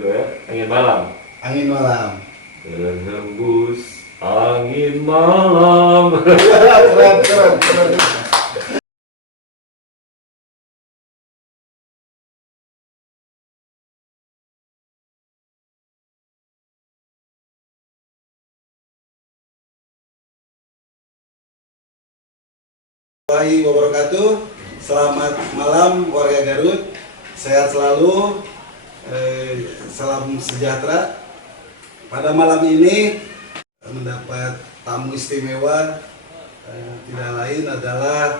Angin malam. Angin malam. Berhembus angin malam. Keren, keren, keren. Warahmatullahi wabarakatuh. Selamat malam warga Garut. Sehat selalu. Salam sejahtera. Pada malam ini mendapat tamu istimewa, tidak lain adalah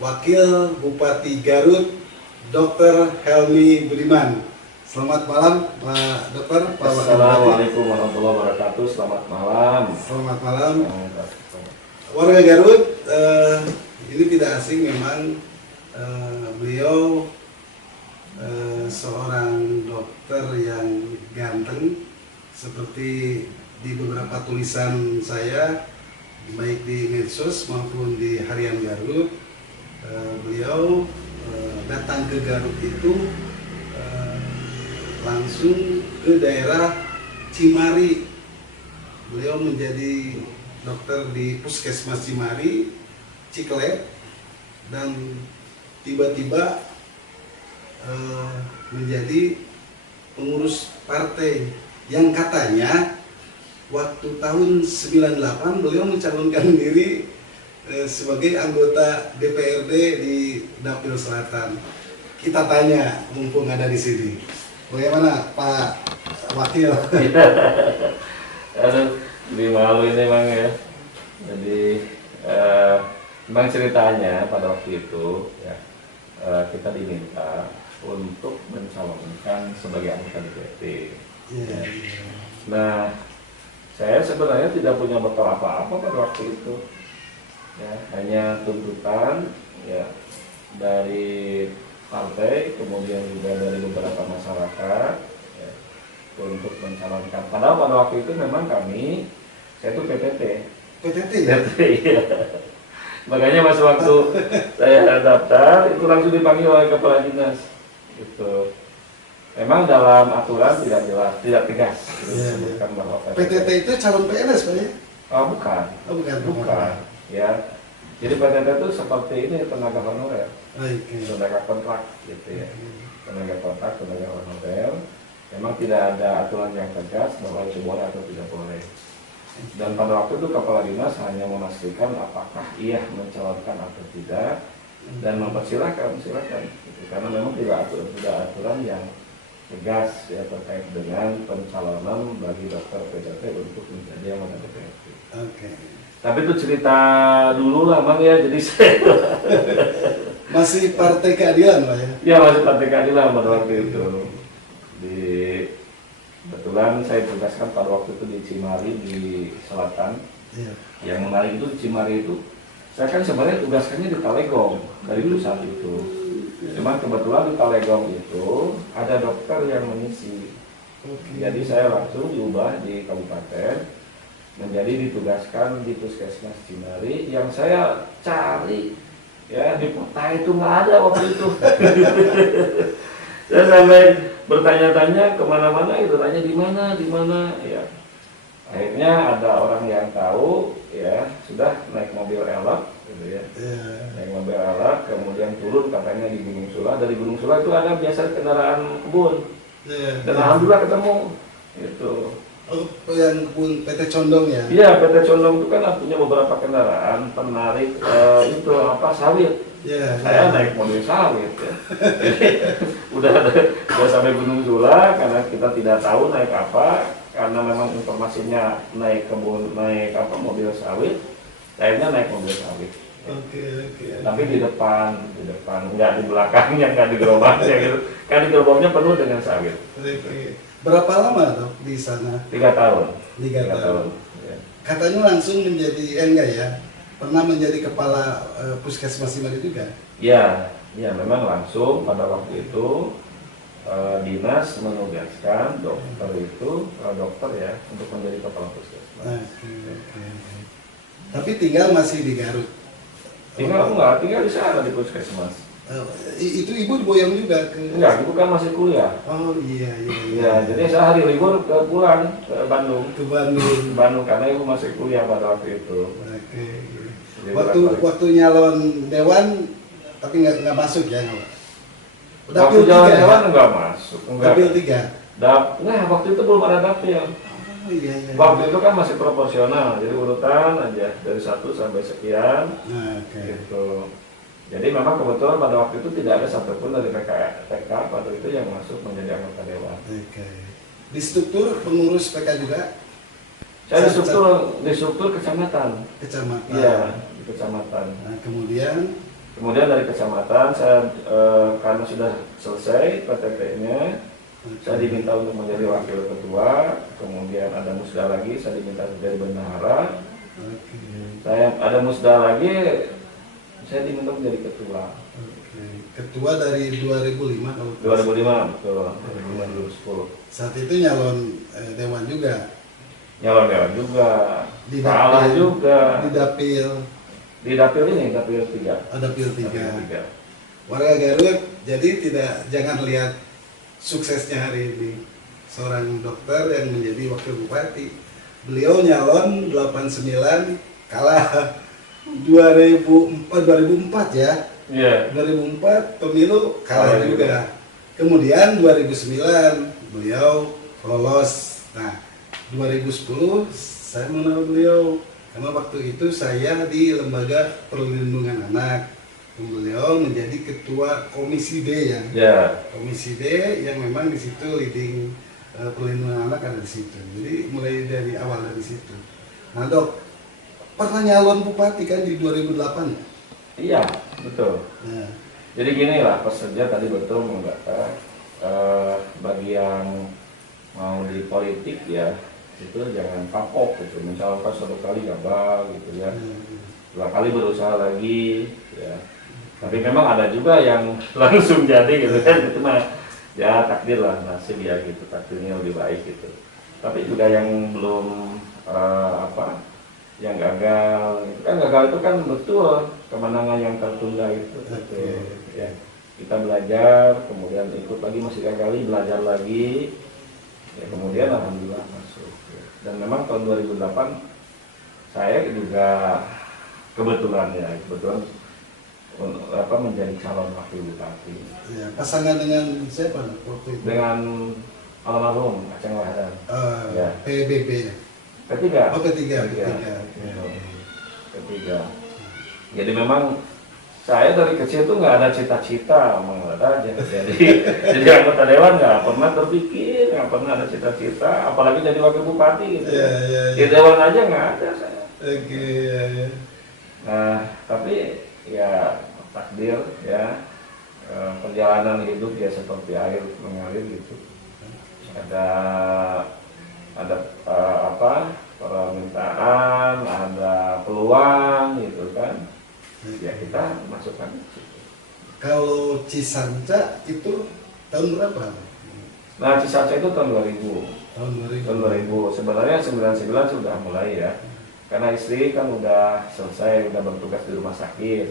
Wakil Bupati Garut, Dr. Helmi Budiman. Selamat malam, Pak Dokter. Pak Wakil Bupati. Assalamualaikum warahmatullahi wabarakatuh. Selamat malam. Selamat malam. Warga Garut, ini tidak asing memang, beliau seorang dokter yang ganteng, seperti di beberapa tulisan saya baik di medsos maupun di harian Garut. Beliau datang ke Garut itu langsung ke daerah Cimari. Beliau menjadi dokter di Puskesmas Cimari, Ciklet, dan tiba-tiba menjadi pengurus partai yang katanya waktu tahun 98 beliau mencalonkan diri sebagai anggota DPRD di Dapil Selatan. Kita tanya, mumpung ada di sini, bagaimana Pak Wakil? Aduh, lebih malu ini Bang ya. Jadi memang ceritanya pada waktu itu ya, kita diminta untuk mencalonkan sebagai anggota DPRD. Yeah. Nah, saya sebenarnya tidak punya bekal apa-apa pada waktu itu. Ya, hanya tuntutan ya dari partai, kemudian juga dari beberapa masyarakat ya, untuk mencalonkan. Padahal pada waktu itu memang saya itu PTT. PTT ya? PTT ya. Makanya pas waktu saya daftar itu langsung dipanggil oleh kepala dinas. Gitu. Memang dalam aturan tidak jelas, tidak tegas. Disebutkan bahwa PTT itu calon PNS Pak ya? Oh, bukan. Oh, bukan. Ya. Jadi PTT itu seperti ini, tenaga honorer. Okay. Tenaga kontrak gitu ya. Tenaga kontrak, tenaga honorer. Memang tidak ada aturan yang tegas bahwa itu boleh atau tidak boleh. Dan pada waktu itu kepala dinas hanya memastikan apakah ia mencalonkan atau tidak, dan mempersilahkan, silakan. Gitu. Karena memang tidak ada aturan yang tegas ya terkait dengan pencalonan bagi dokter PTT untuk menjadi anggota DPRD. Oke. Tapi itu cerita dulu lah Bang ya, jadi saya masih Partai Keadilan Pak ya? ya masih Partai Keadilan pada waktu itu. Kebetulan saya tugaskan pada waktu itu di Cimari di Selatan. Iya. Yang menarik itu di Cimari itu, saya kan sebenarnya tugaskannya di Talegong dari pusat itu. Cuman kebetulan di Talegong itu ada dokter yang mengisi. Jadi saya langsung diubah di kabupaten menjadi ditugaskan di Puskesmas Cimari yang saya cari ya di peta itu nggak ada waktu itu. Saya sampai bertanya-tanya kemana-mana itu, tanya di mana ya. Akhirnya ada orang yang tahu ya, sudah naik mobil elok gitu ya. Naik mobil elok kemudian turun katanya di Gunung Sula. Dari Gunung Sula itu ada biasa kendaraan kebun. Dan alhamdulillah ketemu itu. Oh, yang kebun PT Condong ya? Iya, PT Condong itu kan punya beberapa kendaraan penarik itu sawit. Saya naik mobil sawit ya. Jadi udah sampai Gunung Sula karena kita tidak tahu naik apa, karena memang informasinya naik kebun, mobil sawit. Akhirnya naik mobil sawit. Oke. Tapi di depan, nggak di belakangnya, nggak di gerobaknya gitu. Kan di gerobaknya penuh dengan sawit. Oke. Berapa lama Dok di sana? 3 tahun. 3 tahun. Ya. Katanya langsung menjadi enggak ya? Pernah menjadi kepala Puskesmas Cimari juga? Ya, memang langsung pada waktu itu dinas menugaskan dokter ya untuk menjadi kepala puskesmas. Oke. Tapi tinggal masih di Garut? Tinggal di sana di puskesmas. Itu ibu di Boyong juga ke? Enggak, ibu kan masih kuliah. Oh iya. Ya, jadi saya hari libur pulang ke Bandung. Ke Bandung. Ke Bandung karena ibu masih kuliah pada waktu itu. Oke. Jadi Waktu nyalon dewan tapi nggak masuk ya? Waktu jalan dewan enggak masuk. Enggak. Dapil 3. Nah, waktu itu belum ada dapil. Oh iya. Waktu itu kan masih proporsional, jadi urutan aja dari 1 sampai sekian. Oke. Gitu. Jadi memang kebetulan pada waktu itu tidak ada satupun dari PK pada itu yang masuk menjadi anggota dewan. Oke. Di struktur pengurus PK juga? Saya di struktur kecamatan. Kecamatan. Iya, di kecamatan. Nah, kemudian dari kecamatan saya karena sudah selesai PTT-nya, saya diminta untuk menjadi wakil ketua. Kemudian ada musda lagi, saya diminta menjadi bendahara. Saya ada musda lagi, saya diminta menjadi ketua. Ketua dari 2005 kalau 2005, betul. 2010. Saat itu nyalon dewan juga. Nyalon dewan juga. Di Kalah dapil, juga. Di dapil Di dapil ini, dapil 3. dapil 3. Dapil 3. Warga Garut, jadi jangan lihat suksesnya hari ini. Seorang dokter yang menjadi wakil bupati. Beliau nyalon 89, kalah 2004 ya. Iya. 2004 pemilu kalah juga. Kemudian 2009 beliau lolos. Nah, 2010 saya mengenal beliau karena waktu itu saya di Lembaga Perlindungan Anak. Beliau menjadi ketua Komisi D ya. Komisi D yang memang di situ leading perlindungan anak ada di situ. Jadi mulai dari awal dari situ. Nah, Dok, pernah nyalon bupati kan di 2008 ya? Iya, betul. Nah. Jadi gini lah, peserta tadi betul mengatakan bagi yang mau di politik ya itu jangan kapok gitu. Misalkan 1 kali gagal gitu ya, 2 kali berusaha lagi ya. Tapi memang ada juga yang langsung jadi gitu kan, itu mah ya takdir lah, nasib ya gitu, takdirnya lebih baik gitu. Tapi juga yang belum yang gagal, itu kan gagal itu kan betul kemenangan yang tertunda itu. Betul. Ya, kita belajar, kemudian ikut lagi masih gagal, belajar lagi, ya kemudian alhamdulillah masuk. Dan memang tahun 2008 saya juga kebetulan menjadi calon wakil bupati. Ya, pasangan dengan siapa waktu itu? Dengan almarhum Aceng Wahdan. Ya. PBB. Ketiga. Oh, ketiga. Jadi memang saya dari kecil tuh nggak ada cita-cita jadi anggota dewan, nggak pernah terpikir, nggak pernah ada cita-cita, apalagi jadi wakil bupati gitu. Di dewan aja nggak ada saya. Nah, tapi ya takdir ya, perjalanan hidup ya seperti air mengalir gitu. Ada permintaan, ada peluang gitu kan. Ya kita masukkan. Kalau Cisanca itu tahun berapa? Nah, Cisanca itu tahun 2000. Tahun 2000. Sebenarnya 99 sudah mulai ya. Karena istri kan udah selesai, udah bertugas di rumah sakit.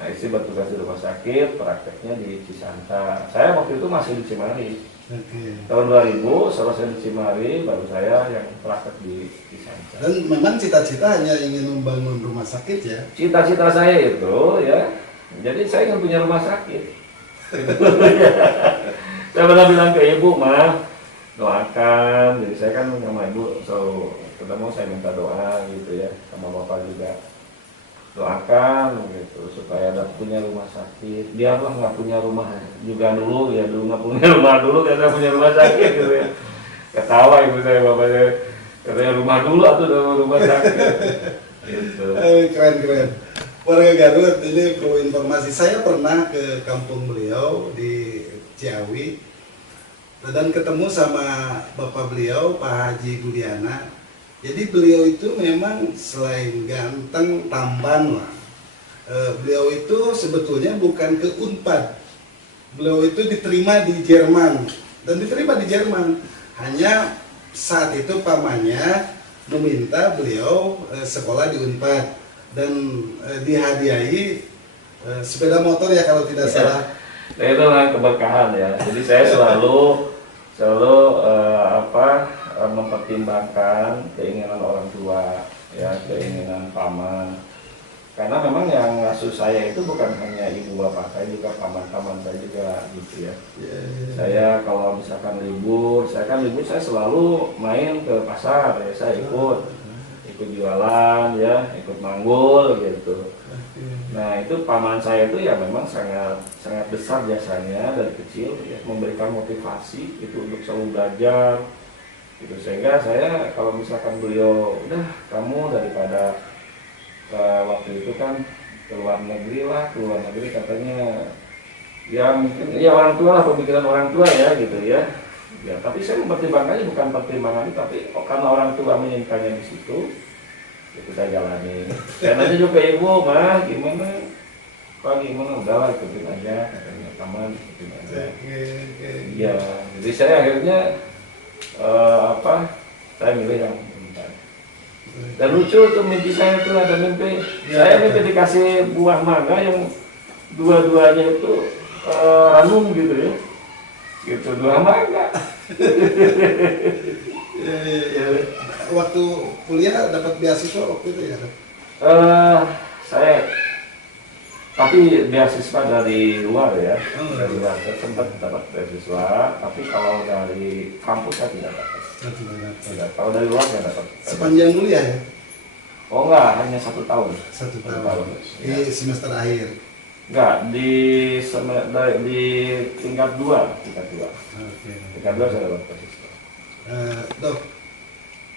Nah, istri bertugas di rumah sakit, prakteknya di Cisanca. Saya waktu itu masih di Cimari. Tahun 2000 selesai di Cimari, baru saya yang praktek di Cisanca. Dan memang cita-cita hanya ingin membangun rumah sakit ya? Cita-cita saya itu ya, jadi saya ingin punya rumah sakit. Saya pernah bilang ke ibu, mah doakan. Jadi saya kan sama ibu selalu ketemu, saya minta doa gitu ya, sama bapak juga. Doakan gitu supaya ada punya rumah sakit. Biarlah nggak punya rumah juga dulu ya, dulu nggak punya rumah dulu karena punya rumah sakit gitu ya. Ketawa ibu saya, bapaknya katanya rumah dulu atau rumah sakit. Gitu. Keren. Warga Garut, ini perlu informasi. Saya pernah ke kampung beliau di Ciawi dan ketemu sama bapak beliau, Pak Haji Budiana. Jadi beliau itu memang selain ganteng, tampan lah. Beliau itu sebetulnya bukan ke Unpad. Beliau itu diterima di Jerman. Dan diterima di Jerman. Hanya saat itu pamannya meminta beliau sekolah di Unpad. Dan dihadiahi sepeda motor ya kalau tidak salah. Nah, itu memang keberkahan ya. Jadi saya selalu mempertimbangkan keinginan orang tua, ya, keinginan paman. Karena memang yang ngasuh saya itu bukan hanya ibu bapak saya, juga paman-paman saya juga gitu ya. Saya kalau misalkan libur, saya selalu main ke pasar ya, saya ikut jualan ya, ikut manggul gitu. Nah itu paman saya itu ya memang sangat besar jasanya dari kecil ya, memberikan motivasi itu untuk selalu belajar gitu, sehingga saya kalau misalkan beliau udah kamu daripada waktu itu kan ke luar negeri katanya, ya mungkin ya orang tua lah, pemikiran orang tua ya gitu ya. Ya tapi saya mempertimbangkannya bukan pertimbangan tapi karena orang tua menginginkannya di situ, ya kita jalani. Dan nanti juga ibu mah gimana, pak gimana, udahlah ikutin aja katanya, taman ikutin aja. Iya, jadi saya akhirnya saya milih yang bentar. Dan lucu tuh mimpi saya tuh, ada mimpi saya mimpi dikasih buah mangga yang dua-duanya itu ranum gitu ya, gitu, dua mangga. Waktu kuliah dapat beasiswa waktu itu ya? Saya tapi beasiswa dari luar ya, dari luar saya sempat dapat beasiswa, tapi kalau dari kampus saya tidak dapat. Kalau dari luar saya dapat. Sepanjang kuliah ya? Oh enggak, hanya 1 tahun. 1 tahun. Di semester akhir. Enggak, di tingkat 2. Oke. Tingkat 2 saya dapat beasiswa. Dok,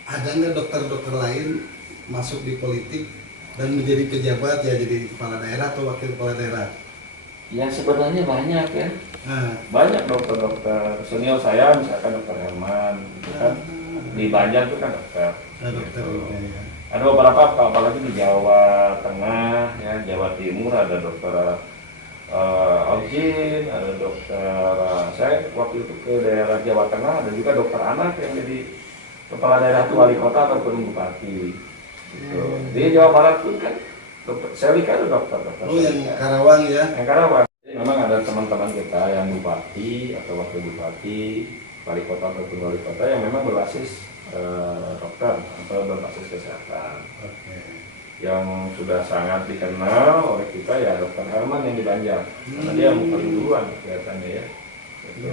ada nggak dokter-dokter lain masuk di politik dan menjadi pejabat, ya jadi kepala daerah atau wakil kepala daerah? Ya sebenarnya banyak ya. Banyak dokter-dokter senior saya, misalkan dokter Herman, itu kan di Banjar itu kan dokter. Dokter Gitu. ya. Ada beberapa, apalagi di Jawa Tengah, ya Jawa Timur ada dokter Aljin, ada dokter. Saya waktu itu ke daerah Jawa Tengah, ada juga dokter anak yang jadi kepala daerah itu wali kota ataupun bupati. Gitu. Di Jawa Barat pun kan Selika itu dokter. Oh yang Karawang ya? Yang Karawang. Memang ada teman-teman kita yang bupati atau wakil bupati, wali kota ataupun wali kota yang memang berbasis dokter atau berbasis kesehatan. Yang sudah sangat dikenal oleh kita ya dokter Herman yang di Banjar, karena dia yang paling duluan kelihatannya ya. Gitu.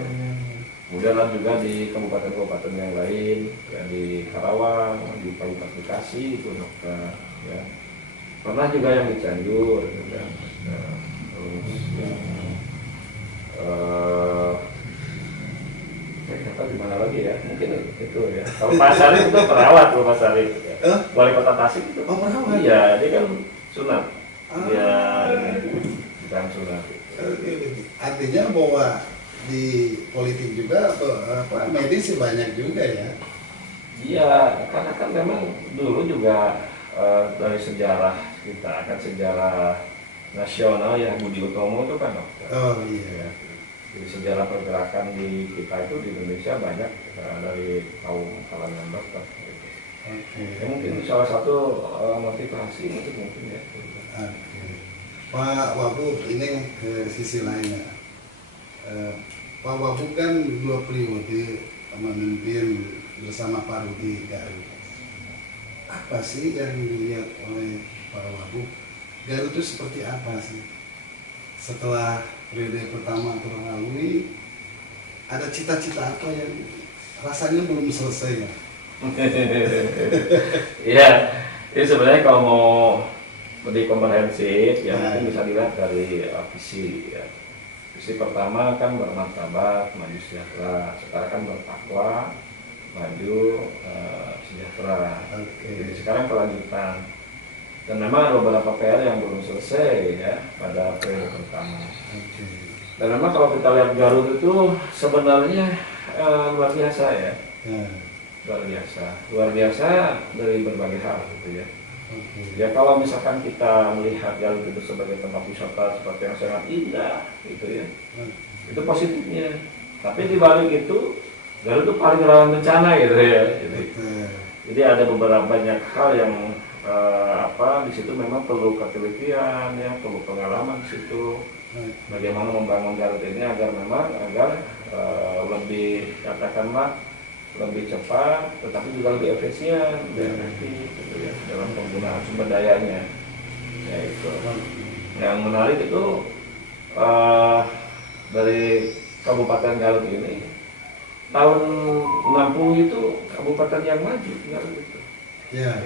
Kemudian juga di kabupaten-kabupaten yang lain, ya di Karawang, di Kabupaten Bekasi itu dokter. Ya. Pernah juga yang di Cianjur, gitu kan. Terus kata di mana lagi ya, mungkin itu ya. Kalau Pak Sarif itu perawat, loh Pak Sarif. Ya. Wali Kota Tasik itu. Oh perawat? Iya, dia kan sunat. Dia bukan sunat. Artinya bahwa di politik juga medis banyak juga ya? Iya, karena kan memang dulu juga dari sejarah kita, kan sejarah nasional ya, Budi Utomo itu kan dokter. Oh iya. Jadi sejarah pergerakan di kita itu di Indonesia banyak dari kaum kalangan dokter. Gitu. Ya, mungkin salah satu motivasi itu mungkin ya. Pak Wabub, ini ke sisi lainnya. Pak Wabub kan 2 periode memimpin bersama Pak Rudi Garut. Apa sih yang dilihat oleh Pak Wabub? Garut itu seperti apa sih? Setelah periode pertama terlalui, ada cita-cita apa yang rasanya belum selesai ya? Iya, ini sebenarnya kalau mau lebih komprehensif ya mungkin bisa dilihat dari visi ya. Visi pertama kan bermartabat, maju sejahtera. Sekarang kan bertakwa, maju sejahtera. Jadi sekarang kelanjutan. Dan memang ada beberapa PR yang belum selesai ya pada periode pertama. Dan memang kalau kita lihat Garut itu sebenarnya luar biasa ya. Luar biasa dari berbagai hal gitu ya. Ya kalau misalkan kita melihat Garut itu sebagai tempat wisata seperti yang sangat indah gitu ya, itu positifnya. Tapi di balik itu Garut itu paling rawan bencana gitu ya. Jadi ada beberapa banyak hal yang di situ memang perlu ketelitian ya, perlu pengalaman di situ. Bagaimana membangun Garut ini agar lebih katakanlah lebih cepat, tetapi juga lebih efisien, lebih efektif gitu ya, dalam penggunaan sumber dayanya. Ya itu. Yang menarik itu dari Kabupaten Garut ini tahun 60 itu kabupaten yang maju Garut itu. Ya.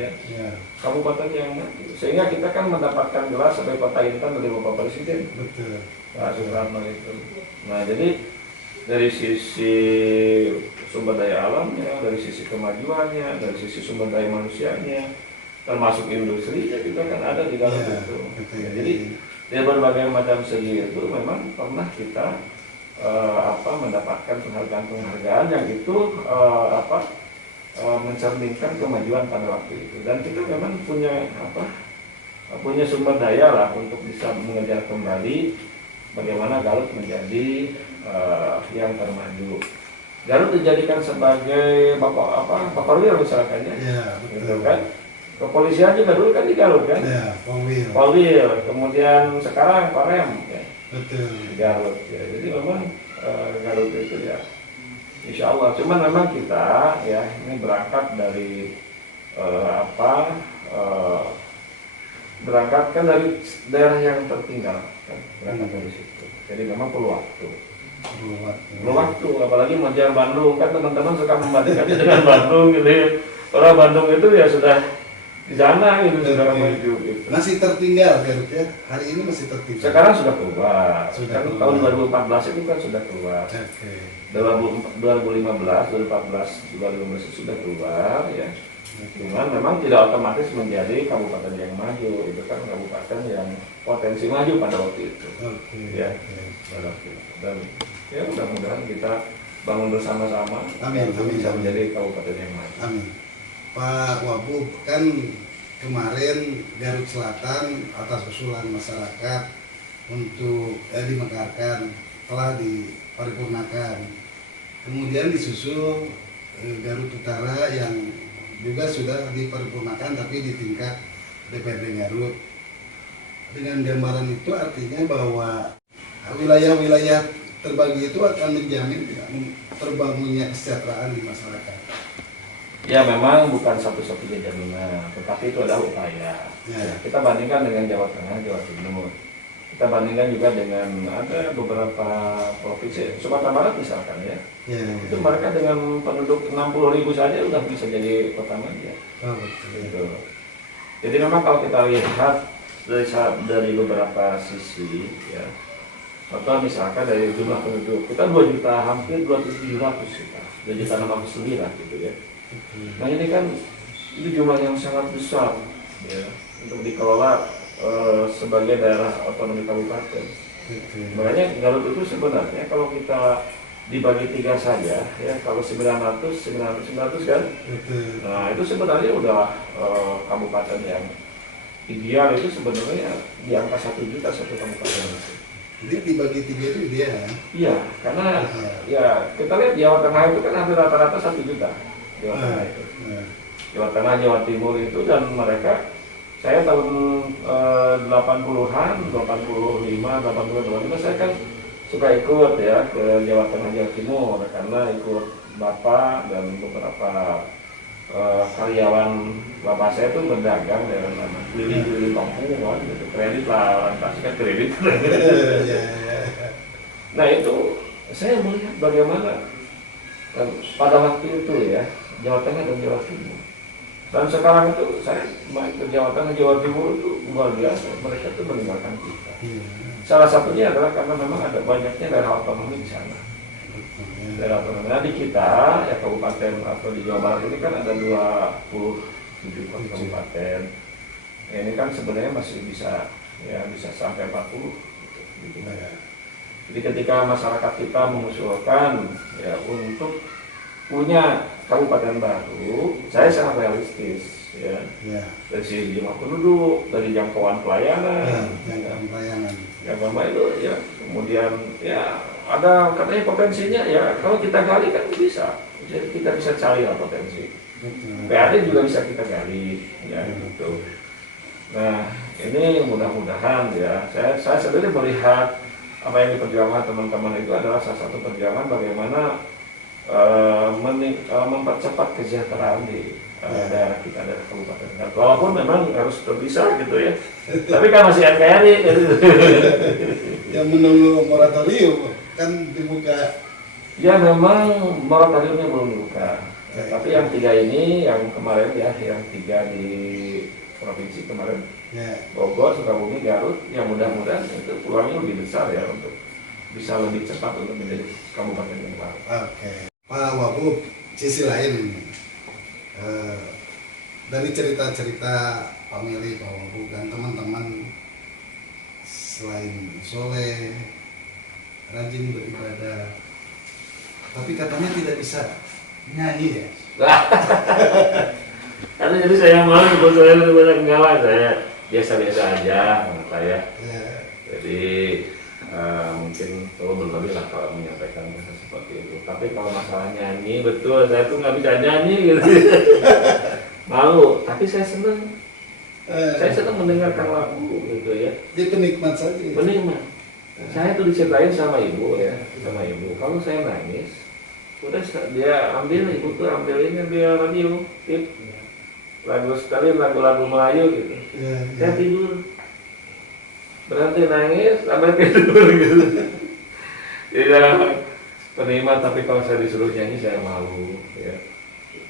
Kabupaten yang maju. Sehingga kita kan mendapatkan gelar sebagai kota intan dari Bapak Presiden. Betul. Pak Soekarno itu. Nah, jadi dari sisi sumber daya alamnya, dari sisi kemajuannya, dari sisi sumber daya manusianya, termasuk industrinya juga kan ada di dalam itu. Ya, jadi dari berbagai macam segi itu memang pernah kita mendapatkan penghargaan yang itu mencerminkan kemajuan pada waktu itu. Dan kita memang punya sumber daya lah untuk bisa mengejar kembali bagaimana Garut menjadi yang termaju. Garut dijadikan sebagai Bapak misalkan ya, gitu kan. Kepolisian juga dulu kan di Garut kan. Ya, Polwil. Kemudian sekarang Korem ya. Betul. Di Garut ya. Jadi memang Garut itu ya, Insya Allah. Cuman memang kita ya ini berangkat dari berangkat kan dari daerah yang tertinggal kan, berangkat dari situ. Jadi memang perlu waktu. Perlu waktu, apalagi mengejar Bandung kan, teman-teman suka membandingkannya dengan Bandung gitu ya. Orang Bandung itu ya sudah di sana gitu, sudah maju gitu. Masih tertinggal Garut ya. Hari ini masih tertinggal. Sekarang sudah keluar. Sudah Kan keluar. tahun 2014 itu kan sudah keluar. 2015, 2015 itu sudah keluar ya. Cuman memang tidak otomatis menjadi kabupaten yang maju. Itu kan kabupaten yang potensi maju pada waktu itu. Ya, pada waktu itu. Dan ya mudah-mudahan kita bangun bersama-sama. Amin. Bisa menjadi kabupaten yang maju. Amin. Pak Wabub, kan kemarin Garut Selatan atas usulan masyarakat untuk dimekarkan telah diparipurnakan. Kemudian disusul Garut Utara yang juga sudah diparipurnakan tapi di tingkat DPRD Garut. Dengan gambaran itu artinya bahwa wilayah-wilayah terbagi itu akan menjamin terbangunnya kesejahteraan di masyarakat. Ya memang bukan satu-satunya jaminan, tetapi itu adalah upaya. Ya, kita bandingkan dengan Jawa Tengah, Jawa Timur. Kita bandingkan juga dengan ada beberapa provinsi, Sumatera Barat misalkan ya. Itu mereka dengan penduduk 60.000 saja udah bisa jadi kota madya. Gitu. Jadi memang kalau kita lihat dari beberapa sisi ya, contoh misalkan dari jumlah penduduk kita 2 juta, hampir 2.700 kita, 2.600.000 gitu ya. Nah ini kan itu jumlah yang sangat besar ya, untuk dikelola sebagai daerah otonomi kabupaten. Makanya Garut itu sebenarnya kalau kita dibagi 3 saja ya, kalau 900 kan, nah itu sebenarnya udah kabupaten yang ideal. Itu sebenarnya di angka 1 juta satu kabupaten itu. Jadi dibagi 3 itu ideal. Iya, karena ya kita lihat Jawa Tengah itu kan hampir rata-rata 1 juta. Jawa Tengah itu, Jawa Tengah, Jawa Timur itu, dan mereka, saya tahun 80-an, 85, saya kan suka ikut ya ke Jawa Tengah, Jawa Timur karena ikut Bapak dan beberapa karyawan Bapak saya itu berdagang daerah mana, keliling-keliling kampung kan, gitu, kredit lah, lantaskan kredit. Nah itu saya melihat bagaimana pada waktu itu ya, Jawa Tengah dan Jawa Timur. Dan sekarang itu saya main ke Jawa Tengah, Jawa Timur itu luar biasa. Mereka itu meninggalkan kita. Salah satunya adalah karena memang ada banyaknya daerah otonomi di sana. Daerah otonomi. Nah di kita, ya kabupaten atau di Jawa Barat ini kan ada 27 kabupaten. Ya, ini kan sebenarnya masih bisa sampai 40. Gitu. Jadi ketika masyarakat kita mengusulkan ya untuk punya kabupaten baru, saya sangat realistis ya. Dari segi jumlah penduduk, dari jangkauan pelayanan, Jangkauan pelayanan. Jangkauan itu ya, kemudian ya ada katanya potensinya ya, kalau kita gali kan bisa, jadi kita bisa cari lah potensi. PAD juga bisa kita gali, ya gitu. Nah ini mudah-mudahan ya, saya sendiri melihat apa yang diperjuangkan teman-teman itu adalah salah satu perjuangan bagaimana mempercepat kesejahteraan di daerah kita, daerah Kabupaten Garut. Walaupun memang harus terpisah gitu ya, tapi kan masih NKRI gitu. Yang menunggu moratorium kan dibuka. Ya memang moratoriumnya belum dibuka. Tapi yang 3 ini, yang kemarin ya, yang 3 di provinsi kemarin, Bogor, Sukabumi, Garut, yang mudah-mudahan itu peluangnya lebih besar ya untuk bisa lebih cepat untuk menjadi kabupaten yang baru. Oke. Pak Wagub, sisi lain dari cerita-cerita family Pak Wagub dan teman-teman, selain soleh, rajin beribadah, tapi katanya tidak bisa nyanyi ya? Karena jadi saya malu, sebetulnya banyak ngalah, saya biasa-biasa aja saya. Jadi mungkin terlalu berlebih lah kalau menyampaikan seperti itu. Tapi kalau masalah nyanyi, betul saya tuh nggak bisa nyanyi gitu. Malu, tapi saya senang. Saya senang mendengarkan lagu gitu ya. Dia penikmat saja. Penikmat. Saya tuh diceritain sama ibu ya, sama ibu. Kalau saya nangis, udah dia ambil, ibu tuh ambilin dia radio, tip lagu sekali lagu-lagu Melayu gitu. Saya tidur, berhenti nangis sampai tidur gitu. Jadi penikmat, tapi kalau saya disuruh nyanyi saya malu ya.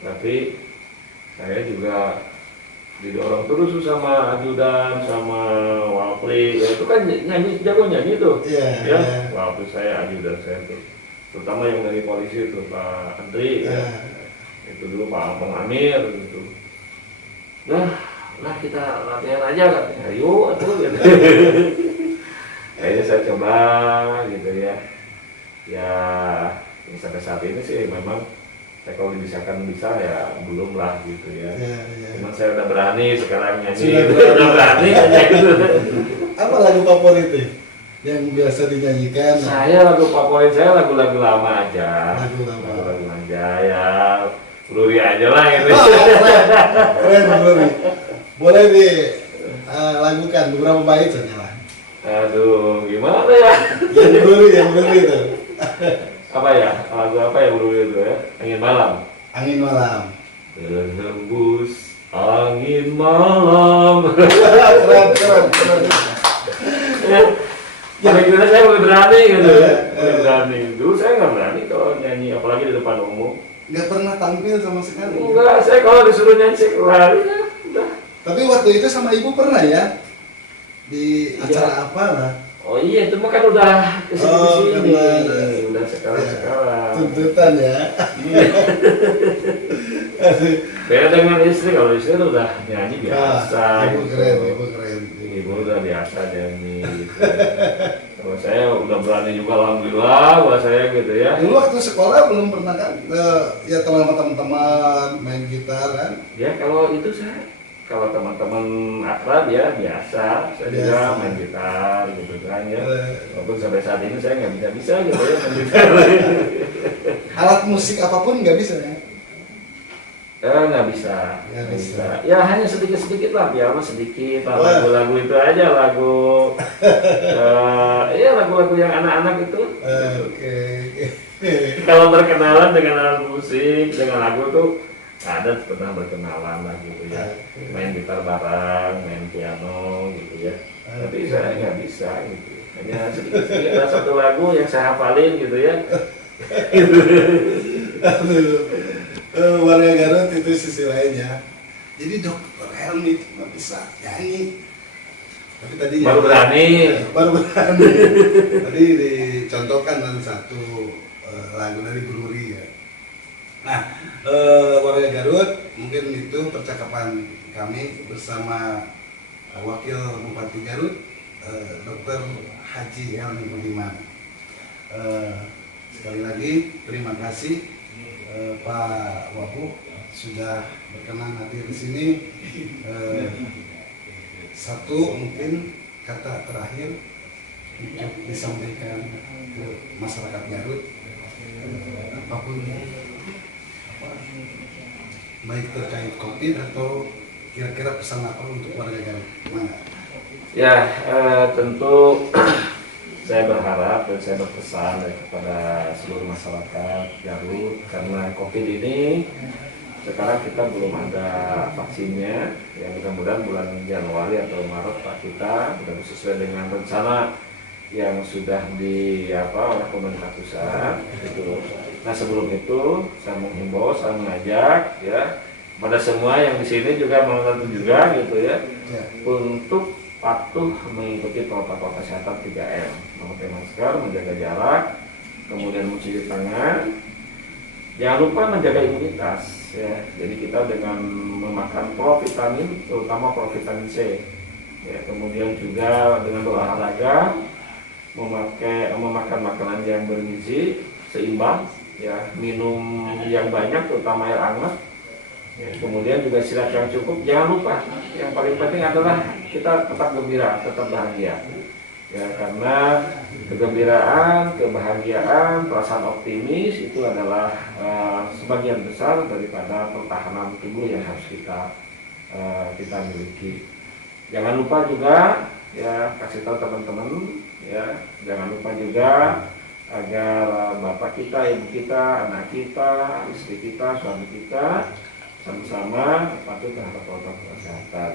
Tapi saya juga didorong terus sama ajudan, sama wapri, ya, itu kan nyanyi, jago nyanyi tuh, ya. Waktu saya ajudan saya tuh, terutama yang dari polisi itu Pak Andri, ya. Itu dulu Pak Amir gitu. Nah kita latihan aja katanya, ayo tuh gitu. Kayaknya saya coba gitu ya. Ya sampai saat ini sih memang saya kalau dibisarkan bisa ya belum lah gitu ya. Cuman saya udah berani sekarang nyanyi, udah berani aja gitu. Apa lagu favorit yang biasa dinyanyikan? Saya lagu favorit saya lagu-lagu lama aja. Lagu-lagu aja ya, Bluri aja lah gitu. Keren Bluri. Boleh dilagukan beberapa bait saja lah. Aduh, gimana ya? Yang Bluri itu. Apa ya, lagu apa ya dulu itu ya, Angin Malam. Angin Malam. Terhembus angin malam. Keren. Ya kira saya lebih berani gitu ya, lebih berani. Dulu saya nggak berani kalau nyanyi, apalagi di depan umum. Nggak pernah tampil sama sekali. Enggak, saya kalau disuruh nyanyi sih lari ya, udah. Tapi waktu itu sama ibu pernah ya di acara apa lah? Oh iya, itu mah kan udah kesini-kesini, udah sekarang. Tuntutan ya. Beda dengan istri, kalau istri itu udah nyanyi biasa. Ibu gitu. keren. Ibu udah biasa nyanyi gitu. Kalau saya udah berani juga, alhamdulillah buat saya gitu ya. Dulu waktu sekolah belum pernah kan? Ya sama teman-teman main gitar kan? Ya kalau itu saya, kalau teman-teman akrab ya biasa, saya juga main gitar gitu kan ya. Walaupun sampai saat ini saya nggak bisa gitu ya main gitar. Alat musik apapun nggak bisa ya? Nggak bisa. Ya hanya sedikit-sedikit lah, biar mah sedikit lah, lagu-lagu itu aja, ya lagu-lagu yang anak-anak itu. Oke. Kalau berkenalan dengan alat musik, dengan lagu tuh ada pernah berkenalan lah gitu ya, main gitar bareng, main piano gitu ya. Tapi saya nggak bisa gitu, hanya sedikit-sedikit ada satu lagu yang saya hafalin gitu ya. Warga Garut itu sisi lainnya. Jadi Dokter Helmi itu nggak bisa nyanyi. Tapi tadi baru berani. Tadi dicontohkan dalam satu lagu dari Bluri ya. Nah, warga Garut, mungkin itu percakapan kami bersama Wakil Bupati Garut, Dr. Haji Helmi Budiman. Sekali lagi terima kasih Pak Wagub sudah berkenan hadir di sini. Satu mungkin kata terakhir untuk disampaikan ke masyarakat Garut, apapun baik terkait COVID atau kira-kira pesan apa untuk warga Garut? Mana? Ya, tentu saya berharap dan saya berpesan kepada seluruh masyarakat Garut, karena COVID ini sekarang kita belum ada vaksinnya. Ya, mudah-mudahan bulan Januari atau Maret Pak, kita sudah sesuai dengan rencana yang sudah oleh pemerintah pusat itu. Nah, sebelum itu saya menghimbau, saya mengajak ya pada semua yang di sini juga menonton juga gitu ya, untuk patuh mengikuti protokol kesehatan 3M, memakai masker, menjaga jarak, kemudian mencuci tangan. Jangan lupa menjaga imunitas ya. Jadi kita dengan memakan provitamin, terutama provitamin C ya, kemudian juga dengan berolahraga, memakan makanan yang bergizi seimbang ya, minum yang banyak terutama air hangat ya, kemudian juga istirahat yang cukup. Jangan lupa yang paling penting adalah kita tetap gembira, tetap bahagia ya, karena kegembiraan, kebahagiaan, perasaan optimis itu adalah sebagian besar daripada pertahanan tubuh yang harus kita miliki. Jangan lupa juga ya, kasih tahu teman-teman ya, jangan lupa juga agar bapak kita, ibu kita, anak kita, istri kita, suami kita sama-sama patuh terhadap protokol kesehatan.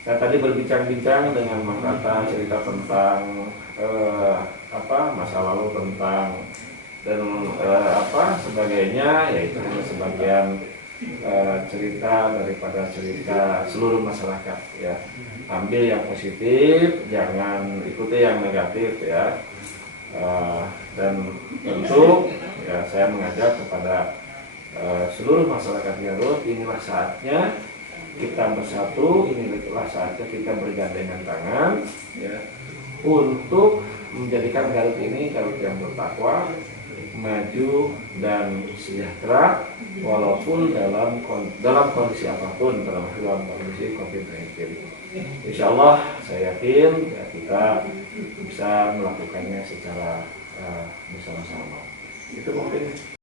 Saya tadi berbincang-bincang dengan Mas Rata, cerita tentang masa lalu tentang dan sebagainya, yaitu hanya sebagian cerita daripada cerita seluruh masyarakat ya. Ambil yang positif, jangan ikuti yang negatif ya. Dan tentu ya, saya mengajak kepada seluruh masyarakat Garut, inilah saatnya kita bersatu, inilah saatnya kita bergandengan tangan ya, untuk menjadikan Garut ini Garut yang bertakwa, maju dan sejahtera, walaupun dalam kondisi apapun, dalam kondisi COVID-19. Insya Allah saya yakin ya, kita bisa melakukannya secara bersama-sama. Itu mungkin.